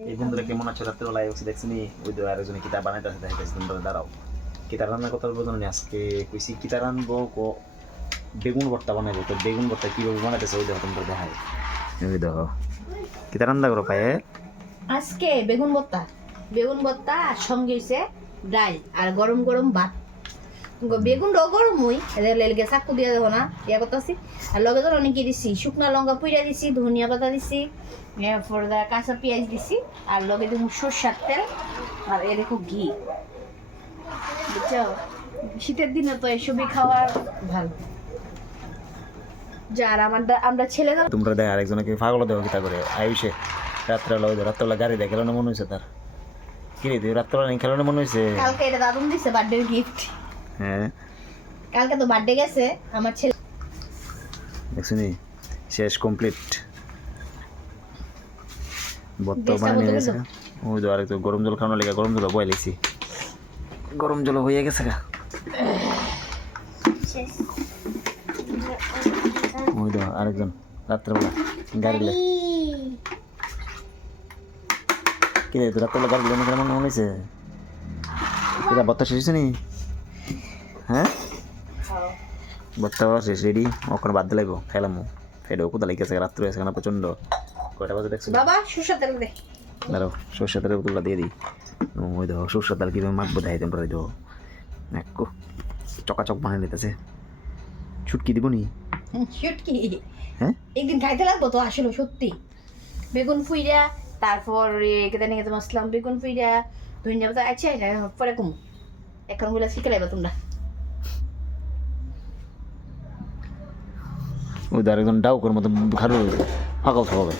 এই বন্ধুরা কেমন আছে? রাত্রেবেলায় বসে দেখছিনি ওই তো আরেকজনে কিতা বানাইতেছে, দেখাইতেছে তোমরা দাঁড়াও। কিতা রান্নার কথা বলবো না, আজকে কইছি কিতা রানবো বেগুন ভর্তা বানাইবো। তো বেগুন ভর্তা কীভাবে বানাইতেছে ওই দেখো, তোমরা দেখাই। ওই দেখো কিতা রান্না করো পায়ে আজকে বেগুন ভর্তা আর সঙ্গে হইছে ডাল আর গরম গরম ভাত। বেগুনটাও গরম হই লেগে চাকু দিয়ে দেবো না ইয়া করতেছি। আর লগে তো অনেকে দিছি, শুকনা লঙ্কা পুইরা দিছি, ধনিয়া পাতা দিছি, এরপর কাঁচা পেঁয়াজ দিছি, আর লগে দেখুন সরষার তেল আর এরকম ঘি। বুঝছো, শীতের দিনে তো এসবই খাওয়ার ভালো। যার আমরা ছেলেরা তোমরা দেখ আরেকজনকে পাগল দেবো কিতা করে আয়ুষে রাত্রেবেলা গাড়ি দেখে খেলানো মনে হয়েছে তার। কি রে তুই রাত্রেবেলা নেই খেলানো মনে হয়েছে? কালকে এটা দাদুন দিছে বার্থডে গিফট। হ্যাঁ কালকে তো বার্থডে গেছে আমার ছেলে। দেখছিনি শেষ কমপ্লিট বর্তমানে নিয়ে গেছে। ওই তো আরেক গরম জল খাওয়ানো লেগে গরম জল বয়ে লিখছি, গরম জল হয়ে গেছে গা। ওই তো আরেকজন রাত্রেবেলা গাড়ি কি রে তুই রাত্রেবেলা গাড়ি দিলে কেমন মনে হয়েছে? এটা বত্তা শেষ হয়েছে নি? হ্যাঁ বত্তা শেষ রেডি, ওখানে বাদ দিলাইব খাইলাম ফেডেও কোথা লেগেছে রাত্রে হয়েছে কেন প্রচণ্ড। কয়টা বাজে দেখছো বাবা সরষের তেল দে, দাঁড়াও সর্ষে তেলের বোতলটা দিয়ে দিই। ওই দেখো সর্ষের তেল কীভাবে মাখবো দেখাই তোমরা। ওই দেখো একটু চকাচক বানিয়ে নিতেছে। ছুটকি দিব নি? শুটকি হ্যাঁ একদিন খাইতে লাগবো তো আসলে সত্যি। বেগুন ফুইরা, তারপর কেটে নিয়ে মশলাম বেগুন ফুইরা, ধনিয়া পাতা আছে পরে কম এখন গুলা শিখে লাগবে তোমরা। ওই তো আরেকজন ডাউকের মতো ঘাড়ু ফাঁকাও খাওয়াবে।